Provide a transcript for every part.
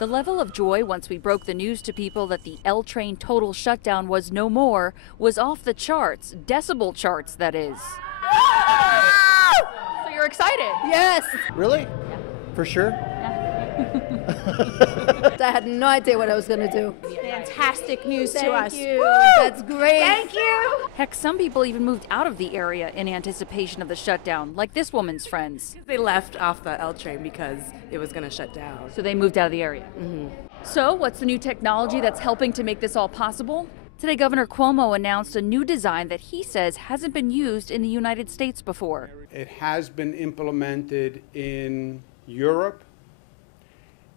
The level of joy once we broke the news to people that the L train total shutdown was no more was off the charts, decibel charts, that is. So you're excited? Yes. Really? For sure? I had no idea what I was going to do. Fantastic news to us. Thank you. That's great. Thank you. Heck, some people even moved out of the area in anticipation of the shutdown, like this woman's friends. They left off the L train because it was going to shut down. So they moved out of the area. So what's the new technology that's helping to make this all possible? Today, Governor Cuomo announced a new design that he says hasn't been used in the United States before. It has been implemented in Europe.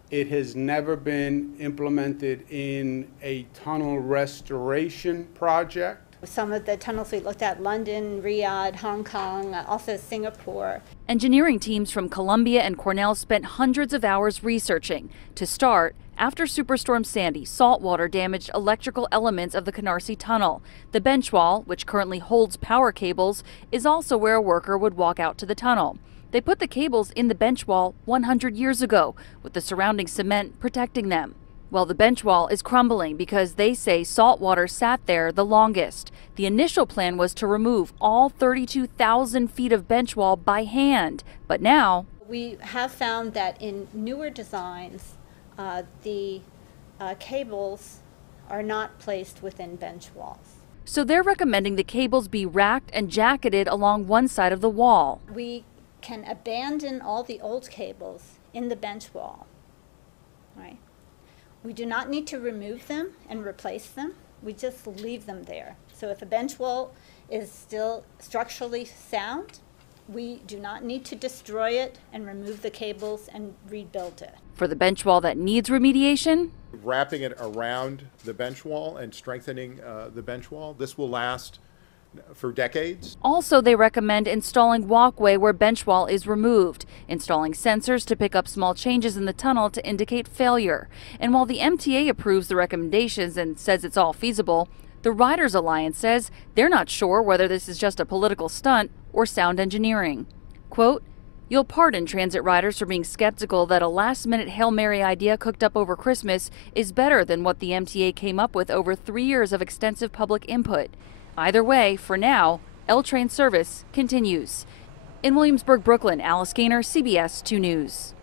It has never been implemented in a tunnel restoration project. Some of the tunnels we looked at, London, Riyadh, Hong Kong, also Singapore. Engineering teams from Columbia and Cornell spent hundreds of hours researching. To start, after Superstorm Sandy, saltwater damaged electrical elements of the Canarsie Tunnel. The bench wall, which currently holds power cables, is also where a worker would walk out to the tunnel. They put the cables in the bench wall 100 years ago, with the surrounding cement protecting them. Well, the bench wall is crumbling because they say salt water sat there the longest. The initial plan was to remove all 32,000 feet of bench wall by hand, but now We have found that in newer designs, the cables are not placed within bench walls. so they're recommending the cables be racked and jacketed along one side of the wall. We can abandon all the old cables in the bench wall, right? We do not need to remove them and replace them. We just leave them there. So if a bench wall is still structurally sound, we do not need to destroy it and remove the cables and rebuild it. For the bench wall that needs remediation, wrapping it around the bench wall and strengthening the bench wall, this will last for decades. also they recommend installing walkway where bench wall is removed, installing sensors to pick up small changes in the tunnel to indicate failure. And while the MTA approves the recommendations and says it's all feasible, the Riders Alliance says they're not sure whether this is just a political stunt or sound engineering. Quote, "You'll pardon transit riders for being skeptical that a last-minute Hail Mary idea cooked up over Christmas is better than what the MTA came up with over 3 years of extensive public input. Either way, for now, L train service continues." In Williamsburg, Brooklyn, Alice Gaynor, CBS 2 News.